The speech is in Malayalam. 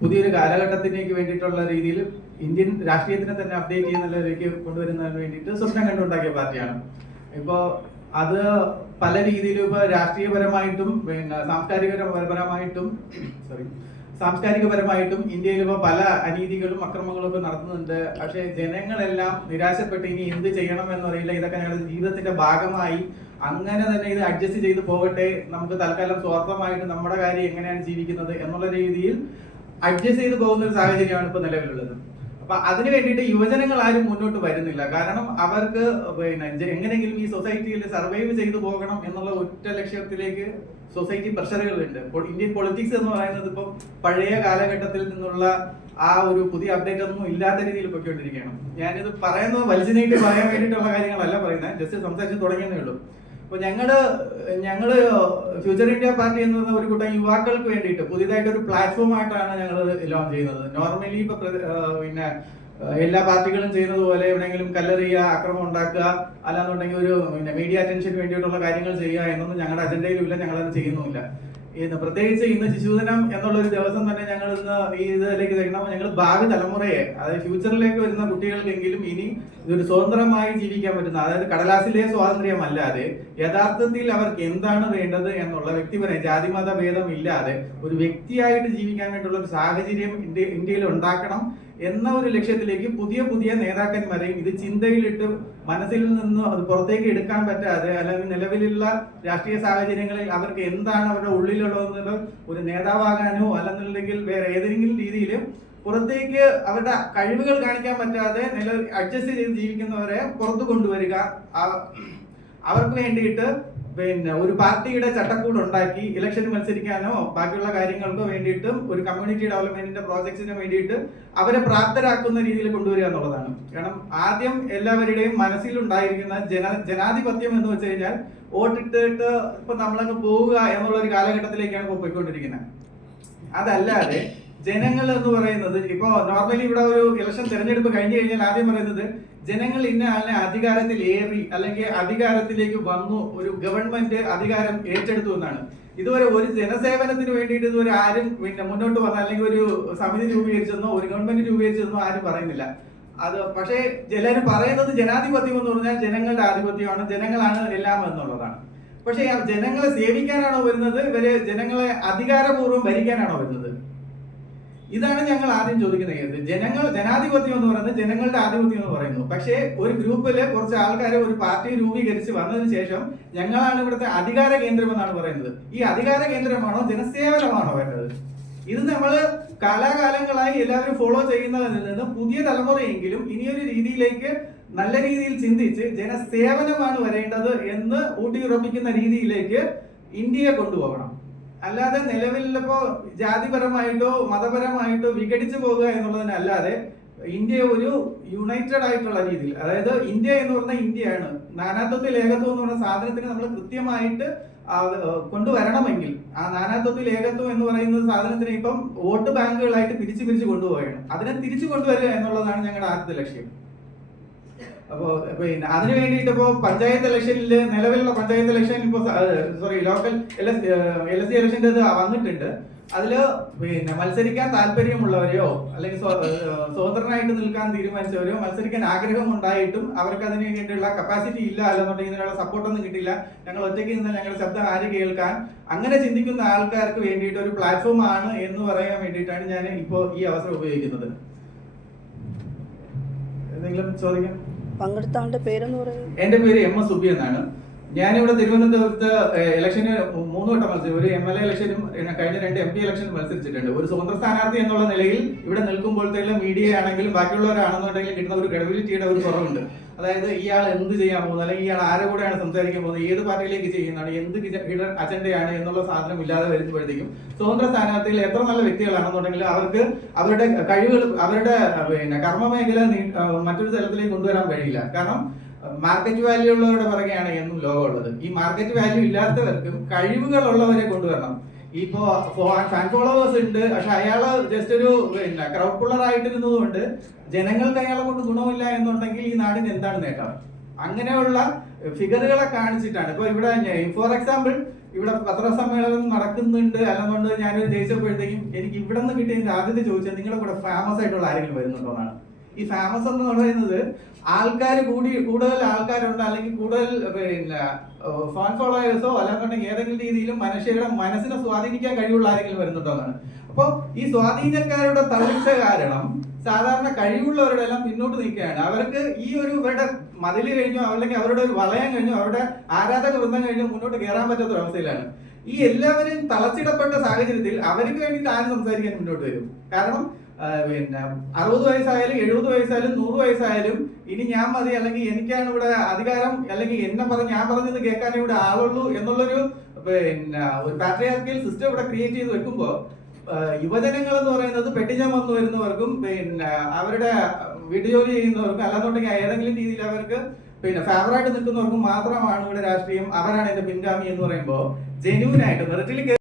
പുതിയൊരു കാലഘട്ടത്തിലേക്ക് വേണ്ടിയിട്ടുള്ള രീതിയിൽ ഇന്ത്യൻ രാഷ്ട്രീയത്തിനെ തന്നെ അപ്ഡേറ്റ് ചെയ്യുന്നതിലേക്ക് കൊണ്ടുവരുന്നതിന് വേണ്ടിയിട്ട് സ്വപ്നം കണ്ടുണ്ടാക്കിയ പാർട്ടിയാണ്. ഇപ്പോൾ അത് പല രീതിയിലും ഇപ്പോൾ രാഷ്ട്രീയപരമായിട്ടും പിന്നെ സാംസ്കാരികപരമായിട്ടും ഇന്ത്യയിൽ ഇപ്പോൾ പല അനീതികളും അക്രമങ്ങളും ഒക്കെ നടത്തുന്നുണ്ട്. പക്ഷേ ജനങ്ങളെല്ലാം നിരാശപ്പെട്ട് ഇനി എന്ത് ചെയ്യണം എന്നറിയില്ല, ഇതൊക്കെ ഞങ്ങളുടെ ജീവിതത്തിന്റെ ഭാഗമായി അങ്ങനെ തന്നെ ഇത് അഡ്ജസ്റ്റ് ചെയ്ത് പോകട്ടെ, നമുക്ക് തൽക്കാലം സ്വാർത്ഥമായിട്ട് നമ്മുടെ കാര്യം എങ്ങനെയാണ് ജീവിക്കുന്നത് എന്നുള്ള രീതിയിൽ അഡ്ജസ്റ്റ് ചെയ്ത് പോകുന്ന ഒരു സാഹചര്യമാണ് ഇപ്പോൾ നിലവിലുള്ളത്. അപ്പൊ അതിനു വേണ്ടിയിട്ട് യുവജനങ്ങൾ ആരും മുന്നോട്ട് വരുന്നില്ല. കാരണം അവർക്ക് പിന്നെ എങ്ങനെയെങ്കിലും ഈ സൊസൈറ്റിയിൽ സർവൈവ് ചെയ്തു പോകണം എന്നുള്ള ഒറ്റ ലക്ഷ്യത്തിലേക്ക് സൊസൈറ്റി പ്രഷറുകളുണ്ട്. ഇന്ത്യൻ പൊളിറ്റിക്സ് എന്ന് പറയുന്നത് ഇപ്പം പഴയ കാലഘട്ടത്തിൽ നിന്നുള്ള ആ ഒരു പുതിയ അപ്ഡേറ്റ് ഒന്നും ഇല്ലാത്ത രീതിയിൽ പൊയ്ക്കൊണ്ടിരിക്കുകയാണ്. ഞാനിത് പറയുന്നത് വലിച്ചു നീട്ടി പറയാൻ വേണ്ടിയിട്ടുള്ള കാര്യങ്ങളല്ല പറയുന്നത്, ജസ്റ്റ് സംസാരിച്ച് തുടങ്ങിയതേ ഉള്ളൂ. അപ്പൊ ഞങ്ങള് ഫ്യൂച്ചർ ഇന്ത്യ പാർട്ടി എന്ന് പറയുന്ന ഒരു കൂട്ടം യുവാക്കൾക്ക് വേണ്ടിയിട്ട് പുതിയതായിട്ട് ഒരു പ്ലാറ്റ്ഫോം ആയിട്ടാണ് ഞങ്ങൾ ലോഞ്ച് ചെയ്യുന്നത്. നോർമലി ഇപ്പൊ പിന്നെ എല്ലാ പാർട്ടികളും ചെയ്യുന്നത് പോലെ എവിടെയെങ്കിലും കല്ലെറിയുക, അക്രമം ഉണ്ടാക്കുക, അല്ലാന്നുണ്ടെങ്കിൽ ഒരു പിന്നെ മീഡിയ അറ്റൻഷന് വേണ്ടിയിട്ടുള്ള കാര്യങ്ങൾ ചെയ്യുക എന്നൊന്നും ഞങ്ങളുടെ അജണ്ടയിലും ഇല്ല, ഞങ്ങളത് ചെയ്യുന്നുമില്ല. പ്രത്യേകിച്ച് ഇന്ന് ശിശുദിനം എന്നുള്ള ഒരു ദിവസം തന്നെ ഞങ്ങൾ ഇന്ന് ഈ ഇതിലേക്ക് തരണം. ഞങ്ങൾ ഭാവി തലമുറയെ, അതായത് ഫ്യൂച്ചറിലേക്ക് വരുന്ന കുട്ടികൾക്കെങ്കിലും ഇനി ഇതൊരു സ്വതന്ത്രമായി ജീവിക്കാൻ പറ്റുന്ന, അതായത് കടലാസിലെ സ്വാതന്ത്ര്യമല്ലാതെ യഥാർത്ഥത്തിൽ അവർക്ക് എന്താണ് വേണ്ടത് എന്നുള്ള വ്യക്തിപരം ജാതിമത ഭേദം ഇല്ലാതെ ഒരു വ്യക്തിയായിട്ട് ജീവിക്കാൻ വേണ്ടിയുള്ള ഒരു സാഹചര്യം ഇന്ത്യയിൽ ഉണ്ടാക്കണം എന്ന ഒരു ലക്ഷ്യത്തിലേക്ക് പുതിയ പുതിയ നേതാക്കന്മാരെയും ഇത് ചിന്തയിലിട്ട് മനസ്സിൽ നിന്ന് അത് പുറത്തേക്ക് എടുക്കാൻ പറ്റാതെ, അല്ലെങ്കിൽ നിലവിലുള്ള രാഷ്ട്രീയ സാഹചര്യങ്ങളിൽ അവർക്ക് എന്താണ് അവരുടെ ഉള്ളിലുള്ളതെന്നുള്ള ഒരു നേതാവാകാനോ അല്ലെന്നുണ്ടെങ്കിൽ വേറെ ഏതെങ്കിലും രീതിയിൽ പുറത്തേക്ക് അവരുടെ കഴിവുകൾ കാണിക്കാൻ പറ്റാതെ അഡ്ജസ്റ്റ് ചെയ്ത് ജീവിക്കുന്നവരെ പുറത്തു കൊണ്ടുവരിക, അവർക്ക് വേണ്ടിയിട്ട് പിന്നെ ഒരു പാർട്ടിയുടെ ചട്ടക്കൂട് ഉണ്ടാക്കി ഇലക്ഷന് മത്സരിക്കാനോ ബാക്കിയുള്ള കാര്യങ്ങൾക്കോ വേണ്ടിയിട്ടും ഒരു കമ്മ്യൂണിറ്റി ഡെവലപ്മെന്റിന്റെ പ്രോജക്ട്സിന് വേണ്ടിയിട്ട് അവരെ പ്രാപ്തരാക്കുന്ന രീതിയിൽ കൊണ്ടുവരിക എന്നുള്ളതാണ്. കാരണം ആദ്യം എല്ലാവരുടെയും മനസ്സിലുണ്ടായിരിക്കുന്ന ജനാധിപത്യം എന്ന് വെച്ച് കഴിഞ്ഞാൽ വോട്ടിട്ടിട്ട് ഇപ്പൊ നമ്മളങ്ങ് പോവുക എന്നുള്ള ഒരു കാലഘട്ടത്തിലേക്കാണ് ഇപ്പോൾ പോയിക്കൊണ്ടിരിക്കുന്നത്. അതല്ലാതെ ജനങ്ങൾ എന്ന് പറയുന്നത് ഇപ്പൊ നോർമലി ഇവിടെ ഒരു ഇലക്ഷൻ തെരഞ്ഞെടുപ്പ് കഴിഞ്ഞു കഴിഞ്ഞാൽ ആദ്യം പറയുന്നത് ജനങ്ങൾ ഇന്ന ആളിനെ അധികാരത്തിൽ ഏറി അല്ലെങ്കിൽ അധികാരത്തിലേക്ക് വന്നു, ഒരു ഗവൺമെന്റ് അധികാരം ഏറ്റെടുത്തു എന്നാണ്. ഇതുവരെ ഒരു ജനസേവനത്തിന് വേണ്ടിയിട്ട് ഇതുവരെ ആരും പിന്നെ മുന്നോട്ട് വന്ന, അല്ലെങ്കിൽ ഒരു സമിതി രൂപീകരിച്ചെന്നോ ഒരു ഗവൺമെന്റ് രൂപീകരിച്ചെന്നോ ആരും പറയുന്നില്ല. അത് പക്ഷേ എല്ലാവരും പറയുന്നത് ജനാധിപത്യം എന്ന് പറഞ്ഞാൽ ജനങ്ങളുടെ ആധിപത്യമാണ്, ജനങ്ങളാണ് എല്ലാം എന്നുള്ളതാണ്. പക്ഷേ ജനങ്ങളെ സേവിക്കാനാണോ വരുന്നത്, ഇവര് ജനങ്ങളെ അധികാരപൂർവ്വം ഭരിക്കാനാണോ വരുന്നത്? ഇതാണ് ഞങ്ങൾ ആദ്യം ചോദിക്കുന്നത്. ജനാധിപത്യം എന്ന് പറയുന്നത് ജനങ്ങളുടെ ആധിപത്യം എന്ന് പറയുന്നു. പക്ഷേ ഒരു ഗ്രൂപ്പില് കുറച്ച് ആൾക്കാരെ ഒരു പാർട്ടി രൂപീകരിച്ച് വന്നതിന് ശേഷം ഞങ്ങളാണ് ഇവിടുത്തെ അധികാര കേന്ദ്രം എന്നാണ് പറയുന്നത്. ഈ അധികാര കേന്ദ്രമാണോ ജനസേവനമാണോ വേണ്ടത്? ഇത് നമ്മള് കാലാകാലങ്ങളായി എല്ലാവരും ഫോളോ ചെയ്യുന്നതിൽ നിന്ന് പുതിയ തലമുറയെങ്കിലും ഇനിയൊരു രീതിയിലേക്ക് നല്ല രീതിയിൽ ചിന്തിച്ച് ജനസേവനമാണ് വരേണ്ടത് എന്ന് ഊട്ടിയുറപ്പിക്കുന്ന രീതിയിലേക്ക് ഇന്ത്യയെ കൊണ്ടുപോകണം. അല്ലാതെ നിലവിലിപ്പോ ജാതിപരമായിട്ടോ മതപരമായിട്ടോ വിഘടിച്ചു പോകുക എന്നുള്ളതിനല്ലാതെ ഇന്ത്യ ഒരു യുണൈറ്റഡ് ആയിട്ടുള്ള രീതിയിൽ, അതായത് ഇന്ത്യ എന്ന് പറഞ്ഞാൽ ഇന്ത്യയാണ്, നാനാത്വത്തിൽ ഏകത്വം എന്ന് പറഞ്ഞ സാധനത്തിന് നമ്മൾ കൃത്യമായിട്ട് കൊണ്ടുവരണമെങ്കിൽ ആ നാനാത്വത്തിൽ ഏകത്വം എന്ന് പറയുന്ന സാധനത്തിനെ ഇപ്പം വോട്ട് ബാങ്കുകളായിട്ട് പിരിച്ചു കൊണ്ടുപോവുകയാണ്. അതിനെ തിരിച്ചു കൊണ്ടുവരിക എന്നുള്ളതാണ് ഞങ്ങളുടെ ആദ്യത്തെ ലക്ഷ്യം. അപ്പോ പിന്നെ അതിനു വേണ്ടിയിട്ട് ഇപ്പോ പഞ്ചായത്ത് ഇലക്ഷനിൽ, നിലവിലുള്ള പഞ്ചായത്ത് ഇലക്ഷനിൽ ഇപ്പോ ലോക്കൽ LSC ഇലക്ഷൻ്റെ വന്നിട്ടുണ്ട്. അതില് പിന്നെ മത്സരിക്കാൻ താല്പര്യമുള്ളവരെയോ അല്ലെങ്കിൽ സ്വതന്ത്രനായിട്ട് നിൽക്കാൻ തീരുമാനിച്ചവരെയോ മത്സരിക്കാൻ ആഗ്രഹം ഉണ്ടായിട്ടും അവർക്ക് അതിന് വേണ്ടിയുള്ള കപ്പാസിറ്റി ഇല്ല, അല്ലെന്നുണ്ടെങ്കിൽ ഇതിനുള്ള സപ്പോർട്ടൊന്നും കിട്ടില്ല, ഞങ്ങൾ ഒറ്റയ്ക്ക് നിന്ന് ഞങ്ങളുടെ ശബ്ദം ആര് കേൾക്കാൻ, അങ്ങനെ ചിന്തിക്കുന്ന ആൾക്കാർക്ക് വേണ്ടിയിട്ട് ഒരു പ്ലാറ്റ്ഫോം ആണ് എന്ന് പറയാൻ വേണ്ടിയിട്ടാണ് ഞാൻ ഇപ്പോൾ ഈ അവസരം ഉപയോഗിക്കുന്നത്. എന്തെങ്കിലും ചോദിക്കാം? പങ്കെടുത്ത ആളുടെ പേരെന്ന് പറയും. എന്റെ പേര് MS സുബി എന്നാണ്. ഞാനിവിടെ തിരുവനന്തപുരത്ത് ഇലക്ഷന് 3 വട്ടം മത്സരിച്ചു. ഒരു MLA ഇലക്ഷനും കഴിഞ്ഞ 2 MP ഇലക്ഷനും മത്സരിച്ചിട്ടുണ്ട്. ഒരു സ്വതന്ത്ര സ്ഥാനാർത്ഥി എന്നുള്ള നിലയിൽ ഇവിടെ നിൽക്കുമ്പോഴത്തേക്കും മീഡിയ ആണെങ്കിലും ബാക്കിയുള്ളവരാണെന്നുണ്ടെങ്കിലും കിട്ടുന്ന ഒരു ക്രെഡിബിലിറ്റിയുടെ ഒരു കുറവുണ്ട്. അതായത് ഇയാൾ എന്ത് ചെയ്യാൻ പോകുന്നത്, അല്ലെങ്കിൽ ഇയാൾ ആരെ കൂടെയാണ് സംസാരിക്കാൻ പോകുന്നത്, ഏത് പാർട്ടിയിലേക്ക് ചെയ്യുന്നതാണ്, എന്ത് ഹിഡൻ അജണ്ടയാണ് എന്നുള്ള സാധനം ഇല്ലാതെ വരുമ്പോഴത്തേക്കും സ്വതന്ത്ര സ്ഥാനാർത്ഥികൾ എത്ര നല്ല വ്യക്തികളാണെന്നുണ്ടെങ്കിൽ അവർക്ക് അവരുടെ കഴിവുകൾ, അവരുടെ പിന്നെ കർമ്മമേഖല മറ്റൊരു തലത്തിലേക്ക് കൊണ്ടുവരാൻ കഴിയില്ല. കാരണം മാർക്കറ്റ് വാല്യൂ ഉള്ളവരുടെ പിറകെയാണ് എന്നും ലോകമുള്ളത്. ഈ മാർക്കറ്റ് വാല്യൂ ഇല്ലാത്തവർക്കും കഴിവുകൾ ഉള്ളവരെ കൊണ്ടുവരണം. ഇപ്പോ ഫാൻ ഫോളോവേഴ്സ് ഉണ്ട്, പക്ഷെ അയാള് ജസ്റ്റ് ഒരു പിന്നെ ക്രൗഡ് പുള്ളർ ആയിട്ടിരുന്നതുകൊണ്ട് ജനങ്ങൾക്ക് അയാളെ കൊണ്ട് ഗുണമില്ല എന്നുണ്ടെങ്കിൽ ഈ നാടിന് എന്താണ് നേട്ടം? അങ്ങനെയുള്ള ഫിഗറുകളെ കാണിച്ചിട്ടാണ് ഇപ്പൊ ഇവിടെ ഫോർ എക്സാമ്പിൾ ഇവിടെ പത്രസമ്മേളനം നടക്കുന്നുണ്ട് അല്ലെന്നുണ്ട് ഞാൻ ജയിച്ചപ്പോഴത്തേക്കും എനിക്ക് ഇവിടെ നിന്ന് കിട്ടിയ ആദ്യത്തെ ചോദിച്ചത് നിങ്ങളെ കൂടെ ഫേമസ് ആയിട്ടുള്ള ആരെങ്കിലും വരുന്നുണ്ടോ എന്നാണ്. ഈ ഫേമസ് എന്ന് പറയുന്നത് ആൾക്കാർ കൂടുതൽ ആൾക്കാരുണ്ട്, അല്ലെങ്കിൽ കൂടുതൽ പിന്നെ ഫാൻ ഫോളോവേഴ്സോ അല്ലാന്നുണ്ടെങ്കിൽ ഏതെങ്കിലും രീതിയിലും മനുഷ്യരുടെ മനസ്സിനെ സ്വാധീനിക്കാൻ കഴിവുള്ള ആരെങ്കിലും വരുന്നുണ്ടോ എന്നാണ്. അപ്പോൾ ഈ സ്വാധീനക്കാരുടെ തള്ളിച്ച കാരണം സാധാരണ കഴിവുള്ളവരുടെ എല്ലാം പിന്നോട്ട് നിൽക്കുകയാണ്. അവർക്ക് ഈ ഒരു ഇവരുടെ മതില് കഴിഞ്ഞോ അല്ലെങ്കിൽ അവരുടെ ഒരു വളയം കഴിഞ്ഞോ അവരുടെ ആരാധക വൃന്ദം കഴിഞ്ഞോ മുന്നോട്ട് കയറാൻ പറ്റാത്ത ഒരു അവസ്ഥയിലാണ്. ഈ എല്ലാവരും തളച്ചിടപ്പെട്ട സാഹചര്യത്തിൽ അവർക്ക് വേണ്ടിയിട്ട് ആരും സംസാരിക്കാൻ മുന്നോട്ട് വരും. കാരണം പിന്നെ 60 വയസ്സായാലും 70 വയസ്സായാലും 100 വയസ്സായാലും ഇനി ഞാൻ മതി, അല്ലെങ്കിൽ എനിക്കാണ് ഇവിടെ അധികാരം, അല്ലെങ്കിൽ ഞാൻ പറഞ്ഞത് കേൾക്കാനേ ഇവിടെ ആളുള്ളൂ എന്നുള്ളൊരു പിന്നെ ഒരു പാട്രിയാർക്കിയൽ സിസ്റ്റം ഇവിടെ ക്രിയേറ്റ് ചെയ്ത് വെക്കുമ്പോൾ യുവജനങ്ങൾ എന്ന് പറയുന്നത് പെട്ടിജം വന്നു വരുന്നവർക്കും പിന്നെ അവരുടെ വീട്ടുജോലി ചെയ്യുന്നവർക്കും അല്ലാന്നുണ്ടെങ്കിൽ ഏതെങ്കിലും രീതിയിൽ അവർക്ക് പിന്നെ ഫേവറായിട്ട് നിൽക്കുന്നവർക്കും മാത്രമാണ് ഇവിടെ രാഷ്ട്രീയം, അവരാണ് എന്റെ പിൻഗാമി എന്ന് പറയുമ്പോൾ ജെന്യൂനായിട്ട് മെറിറ്റിൽ